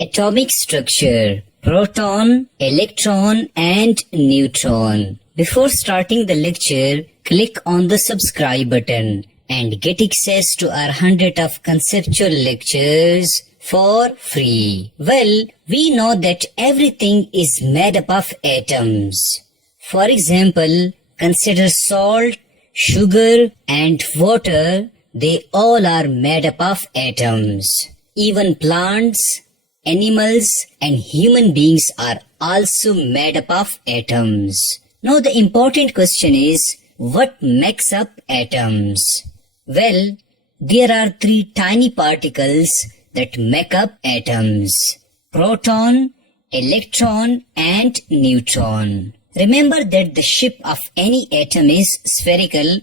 Atomic structure: proton, electron and neutron. Before starting the lecture, click on the subscribe button and get access to our 100 of conceptual lectures for free. Well, we know that everything is made up of atoms. For example, consider salt, sugar and water. They all are made up of atoms. Even plants, animals and human beings are also made up of atoms. Now the important question is, what makes up atoms? Well, there are three tiny particles that make up atoms: proton, electron and neutron. Remember that the shape of any atom is spherical,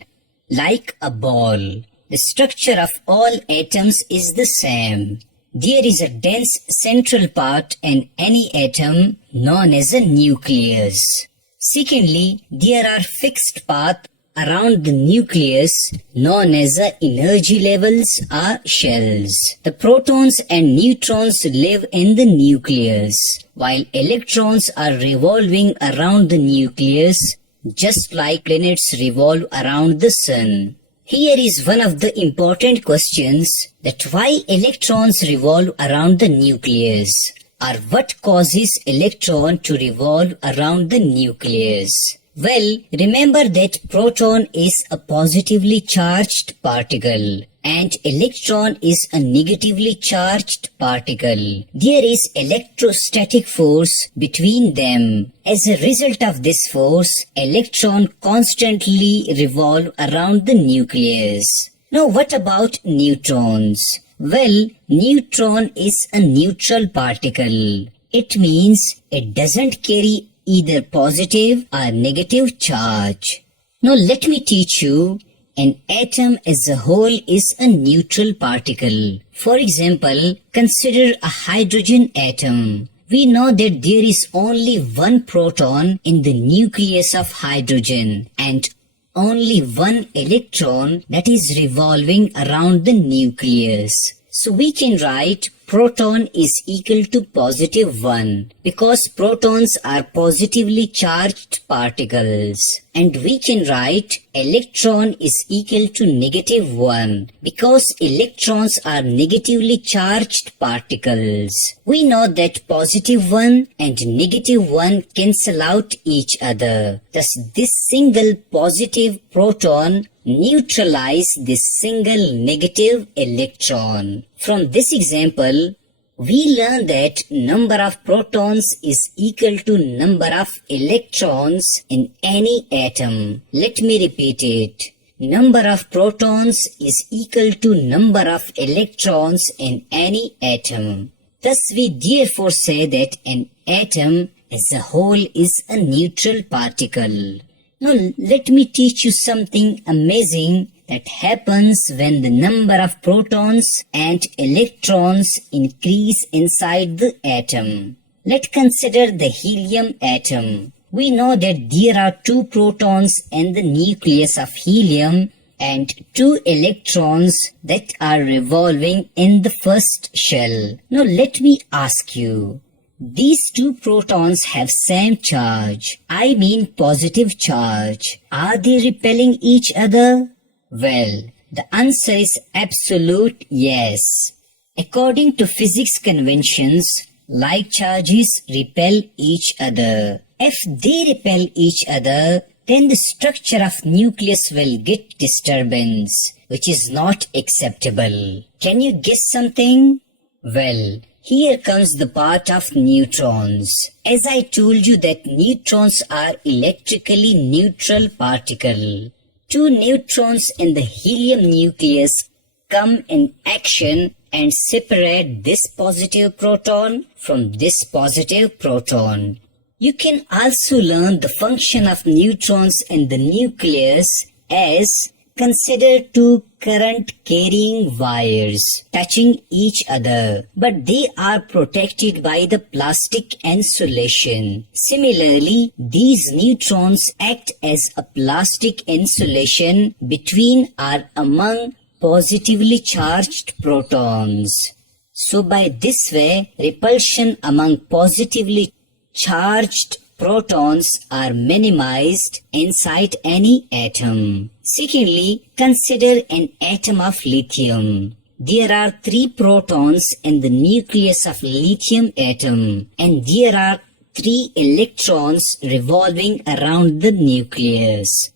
like a ball. The structure of all atoms is the same. There is a dense central part in any atom known as a nucleus. Secondly, there are fixed paths around the nucleus known as the energy levels or shells. The protons and neutrons live in the nucleus, while electrons are revolving around the nucleus just like planets revolve around the sun. Here is one of the important questions, that why electrons revolve around the nucleus, or what causes electron to revolve around the nucleus. Well, remember that proton is a positively charged particle and electron is a negatively charged particle. There is electrostatic force between them. As a result of this force, electron constantly revolve around the nucleus. Now what about neutrons? Well, neutron is a neutral particle. It means it doesn't carry either positive or negative charge. Now let me teach you, an atom as a whole is a neutral particle. For example, consider a hydrogen atom. We know that there is only one proton in the nucleus of hydrogen and only one electron that is revolving around the nucleus. So we can write proton is equal to positive 1 because protons are positively charged particles. And we can write electron is equal to negative 1 because electrons are negatively charged particles. We know that positive 1 and negative 1 cancel out each other. Thus this single positive proton neutralize this single negative electron. From this example, we learn that number of protons is equal to number of electrons in any atom. Let me repeat it. Number of protons is equal to number of electrons in any atom. Thus we therefore say that an atom as a whole is a neutral particle. Now let me teach you something amazing that happens when the number of protons and electrons increase inside the atom. Let's consider the helium atom. We know that there are 2 protons in the nucleus of helium and 2 electrons that are revolving in the first shell. Now let me ask you, these 2 protons have same charge. I mean positive charge. Are they repelling each other? Well, the answer is absolute yes. According to physics conventions, like charges repel each other. If they repel each other, then the structure of nucleus will get disturbance, which is not acceptable. Can you guess something? Well, here comes the part of neutrons. As I told you that neutrons are electrically neutral particle. 2 neutrons in the helium nucleus come in action and separate this positive proton from this positive proton. You can also learn the function of neutrons in the nucleus as consider 2 current-carrying wires touching each other, but they are protected by the plastic insulation. Similarly, these neutrons act as a plastic insulation between or among positively charged protons. So by this way, repulsion among positively charged protons are minimized inside any atom. Secondly, consider an atom of lithium. There are 3 protons in the nucleus of lithium atom, and there are 3 electrons revolving around the nucleus.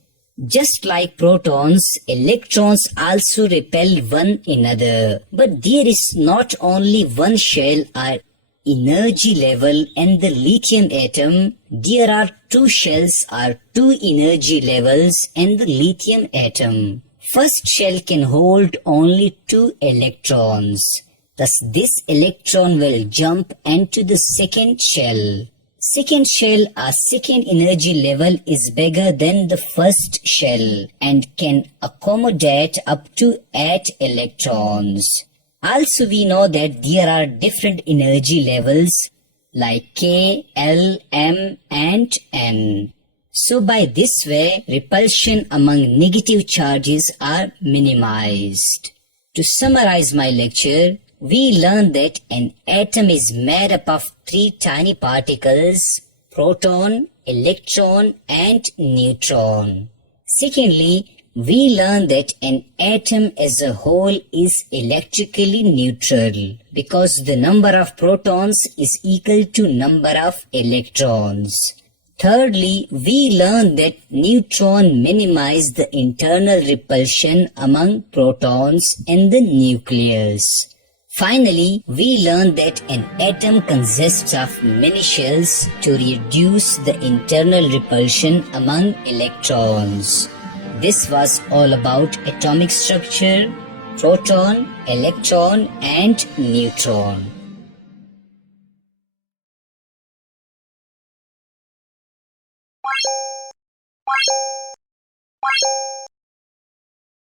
Just like protons, electrons also repel one another. But there is not only one shell or energy level in the lithium atom, there are 2 shells or 2 energy levels in the lithium atom. First shell can hold only 2 electrons. Thus this electron will jump into the second shell. Second shell or second energy level is bigger than the first shell and can accommodate up to 8 electrons. Also we know that there are different energy levels like K, L, M and N. So by this way, repulsion among negative charges are minimized. To summarize my lecture, we learned that an atom is made up of 3 tiny particles, proton, electron and neutron. Secondly, we learned that an atom as a whole is electrically neutral because the number of protons is equal to number of electrons. Thirdly, we learned that neutron minimize the internal repulsion among protons in the nucleus. Finally, we learned that an atom consists of many shells to reduce the internal repulsion among electrons. This was all about atomic structure, proton, electron and neutron.